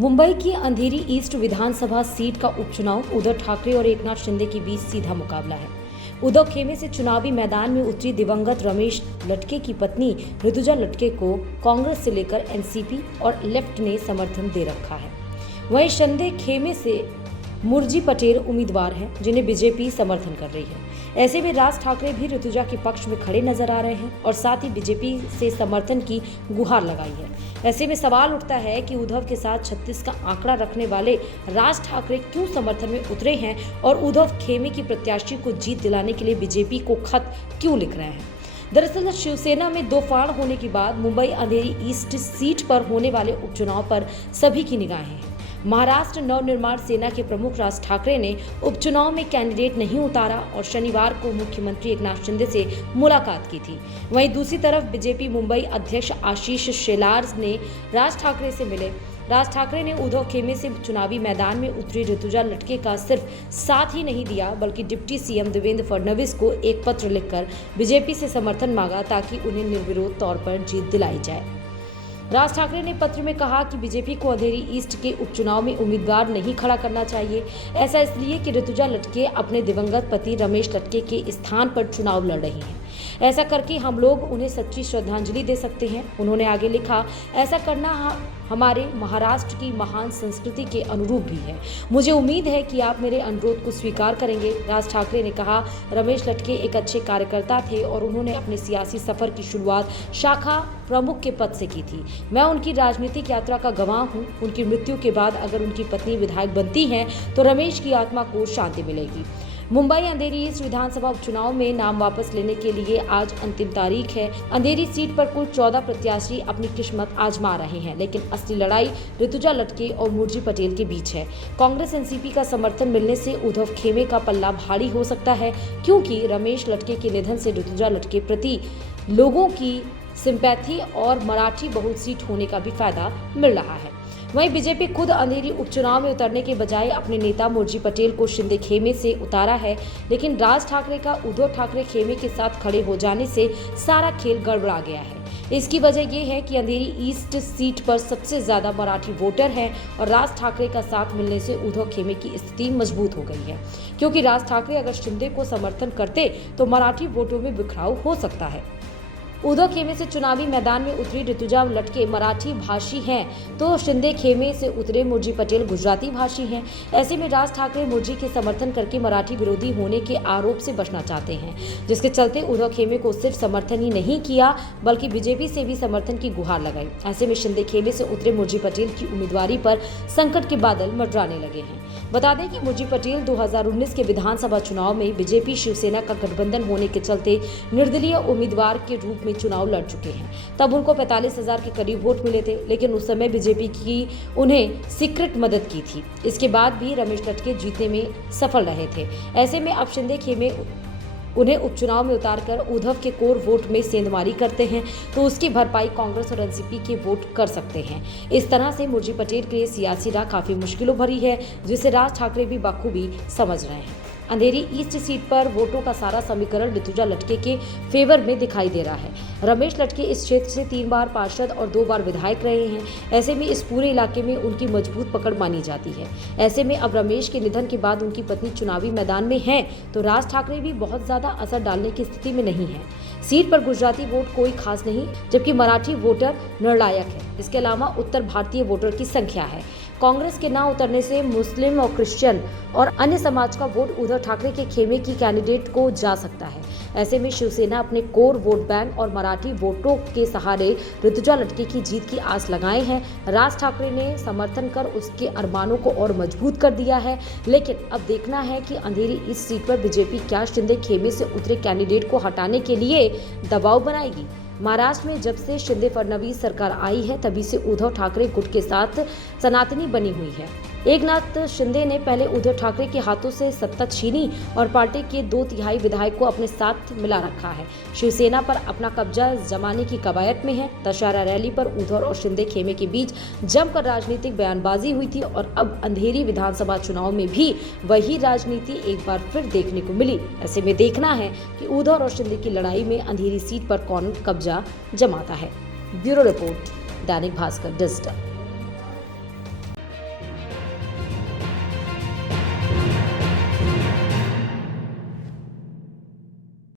मुंबई की अंधेरी ईस्ट विधानसभा सीट का उपचुनाव उद्धव ठाकरे और एकनाथ शिंदे के बीच सीधा मुकाबला है। उद्धव खेमे से चुनावी मैदान में उतरी दिवंगत रमेश लटके की पत्नी ऋतुजा लटके को कांग्रेस से लेकर एनसीपी और लेफ्ट ने समर्थन दे रखा है। वहीं शिंदे खेमे से मुरजी पटेल उम्मीदवार हैं जिन्हें बीजेपी समर्थन कर रही है। ऐसे में राज ठाकरे भी ऋतुजा के पक्ष में खड़े नजर आ रहे हैं और साथ ही बीजेपी से समर्थन की गुहार लगाई है। ऐसे में सवाल उठता है कि उद्धव के साथ 36 का आंकड़ा रखने वाले राज ठाकरे क्यों समर्थन में उतरे हैं और उद्धव खेमे की प्रत्याशी को जीत दिलाने के लिए बीजेपी को खत क्यों लिख रहे हैं। दरअसल शिवसेना में दो फाड़ होने के बाद मुंबई अंधेरी ईस्ट सीट पर होने वाले उपचुनाव पर सभी की निगाहें हैं। महाराष्ट्र नवनिर्माण सेना के प्रमुख राज ठाकरे ने उपचुनाव में कैंडिडेट नहीं उतारा और शनिवार को मुख्यमंत्री एकनाथ शिंदे से मुलाकात की थी। वहीं दूसरी तरफ बीजेपी मुंबई अध्यक्ष आशीष शेलार ने राज ठाकरे से मिले। राज ठाकरे ने उद्धव खेमे से चुनावी मैदान में उतरी ऋतुजा लटके का सिर्फ साथ ही नहीं दिया बल्कि डिप्टी सीएम देवेंद्र फडणवीस को एक पत्र लिखकर बीजेपी से समर्थन मांगा ताकि उन्हें निर्विरोध तौर पर जीत दिलाई जाए। राज ठाकरे ने पत्र में कहा कि बीजेपी को अंधेरी ईस्ट के उपचुनाव में उम्मीदवार नहीं खड़ा करना चाहिए। ऐसा इसलिए कि ऋतुजा लटके अपने दिवंगत पति रमेश लटके के स्थान पर चुनाव लड़ रही हैं। ऐसा करके हम लोग उन्हें सच्ची श्रद्धांजलि दे सकते हैं। उन्होंने आगे लिखा, ऐसा करना हमारे महाराष्ट्र की महान संस्कृति के अनुरूप भी है। मुझे उम्मीद है कि आप मेरे अनुरोध को स्वीकार करेंगे। राज ठाकरे ने कहा, रमेश लटके एक अच्छे कार्यकर्ता थे और उन्होंने अपने सियासी सफर की शुरुआत शाखा प्रमुख के पद से की थी। मैं उनकी राजनीतिक यात्रा का गवाह हूं। उनकी मृत्यु के बाद अगर उनकी पत्नी विधायक बनती है तो रमेश की आत्मा को शांति मिलेगी। मुंबई अंधेरी ईस्ट विधानसभा उपचुनाव में नाम वापस लेने के लिए आज अंतिम तारीख है। अंधेरी सीट पर कुल 14 प्रत्याशी अपनी किस्मत आजमा रहे हैं, लेकिन असली लड़ाई ऋतुजा लटके और मुरजी पटेल के बीच है। कांग्रेस एनसीपी का समर्थन मिलने से उद्धव खेमे का पल्ला भारी हो सकता है, क्योंकि रमेश लटके के निधन से ऋतुजा लटके प्रति लोगों की सिंपैथी और मराठी बहुल सीट होने का भी फायदा मिल रहा है। वहीं बीजेपी खुद अंधेरी उपचुनाव में उतरने के बजाय अपने नेता मुरजी पटेल को शिंदे खेमे से उतारा है, लेकिन राज ठाकरे का उद्धव ठाकरे खेमे के साथ खड़े हो जाने से सारा खेल गड़बड़ा गया है। इसकी वजह यह है कि अंधेरी ईस्ट सीट पर सबसे ज्यादा मराठी वोटर हैं और राज ठाकरे का साथ मिलने से उद्धव खेमे की स्थिति मजबूत हो गई है, क्योंकि राज ठाकरे अगर शिंदे को समर्थन करते तो मराठी वोटों में बिखराव हो सकता है। उद्धव खेमे से चुनावी मैदान में उतरी ऋतुजा लटके मराठी भाषी हैं तो शिंदे खेमे से उतरे मुरजी पटेल गुजराती भाषी हैं। ऐसे में राज ठाकरे मुरजी के समर्थन करके मराठी विरोधी होने के आरोप से बचना चाहते हैं, जिसके चलते उद्धव खेमे को सिर्फ समर्थन ही नहीं किया बल्कि बीजेपी से भी समर्थन की गुहार लगाई। ऐसे में शिंदे खेमे से उतरे मुरजी पटेल की उम्मीदवारी पर संकट के बादल मंडराने लगे हैं। बता दें कि मुरजी पटेल 2019 के विधानसभा चुनाव में बीजेपी शिवसेना का गठबंधन होने के चलते निर्दलीय उम्मीदवार के रूप में चुनाव लड़ चुके हैं। तब उनको 45,000 के करीब वोट मिले थे, लेकिन उस समय बीजेपी की उन्हें सीक्रेट मदद की थी। इसके बाद भी रमेश लटके जीतने में सफल रहे थे। ऐसे में अब शिंदे खेमे उन्हें उपचुनाव में उतारकर उद्धव के कोर वोट में सेंधमारी करते हैं तो उसकी भरपाई कांग्रेस और एनसीपी के वोट कर सकते हैं। इस तरह से मुरजी पटेल के लिए सियासी राह काफी मुश्किलों भरी है, जिसे राज ठाकरे भी बखूबी समझ रहे हैं। अंधेरी ईस्ट सीट पर वोटों का सारा समीकरण ऋतुजा लटके के फेवर में दिखाई दे रहा है। रमेश लटके इस क्षेत्र से 3 बार पार्षद और 2 बार विधायक रहे हैं। ऐसे में इस पूरे इलाके में उनकी मजबूत पकड़ मानी जाती है। ऐसे में अब रमेश के निधन के बाद उनकी पत्नी चुनावी मैदान में है तो राज ठाकरे भी बहुत ज्यादा असर डालने की स्थिति में नहीं है। सीट पर गुजराती वोट कोई खास नहीं, जबकि मराठी वोटर निर्णायक है। इसके अलावा उत्तर भारतीय वोटर की संख्या है। कांग्रेस के ना उतरने से मुस्लिम और क्रिश्चियन और अन्य समाज का वोट उद्धव ठाकरे के खेमे की कैंडिडेट को जा सकता है। ऐसे में शिवसेना अपने कोर वोट बैंक और मराठी वोटों के सहारे ऋतुजा लटके की जीत की आस लगाए हैं। राज ठाकरे ने समर्थन कर उसके अरमानों को और मजबूत कर दिया है, लेकिन अब देखना है कि अंधेरी इस सीट पर बीजेपी क्या शिंदे खेमे से उतरे कैंडिडेट को हटाने के लिए दबाव बनाएगी। महाराष्ट्र में जब से शिंदे फडणवीस सरकार आई है तभी से उद्धव ठाकरे गुट के साथ सनातनी बनी हुई है। एकनाथ शिंदे ने पहले उद्धव ठाकरे के हाथों से सत्ता छीनी और पार्टी के 2/3 विधायक को अपने साथ मिला रखा है। शिवसेना पर अपना कब्जा जमाने की कवायद में है। दशहरा रैली पर उद्धव और शिंदे खेमे के बीच जमकर राजनीतिक बयानबाजी हुई थी और अब अंधेरी विधानसभा चुनाव में भी वही राजनीति एक बार फिर देखने को मिली। ऐसे में देखना है कि उद्धव और शिंदे की लड़ाई में अंधेरी सीट पर कौन कब्जा जमाता है। Bureau report, Dainik Bhaskar digital.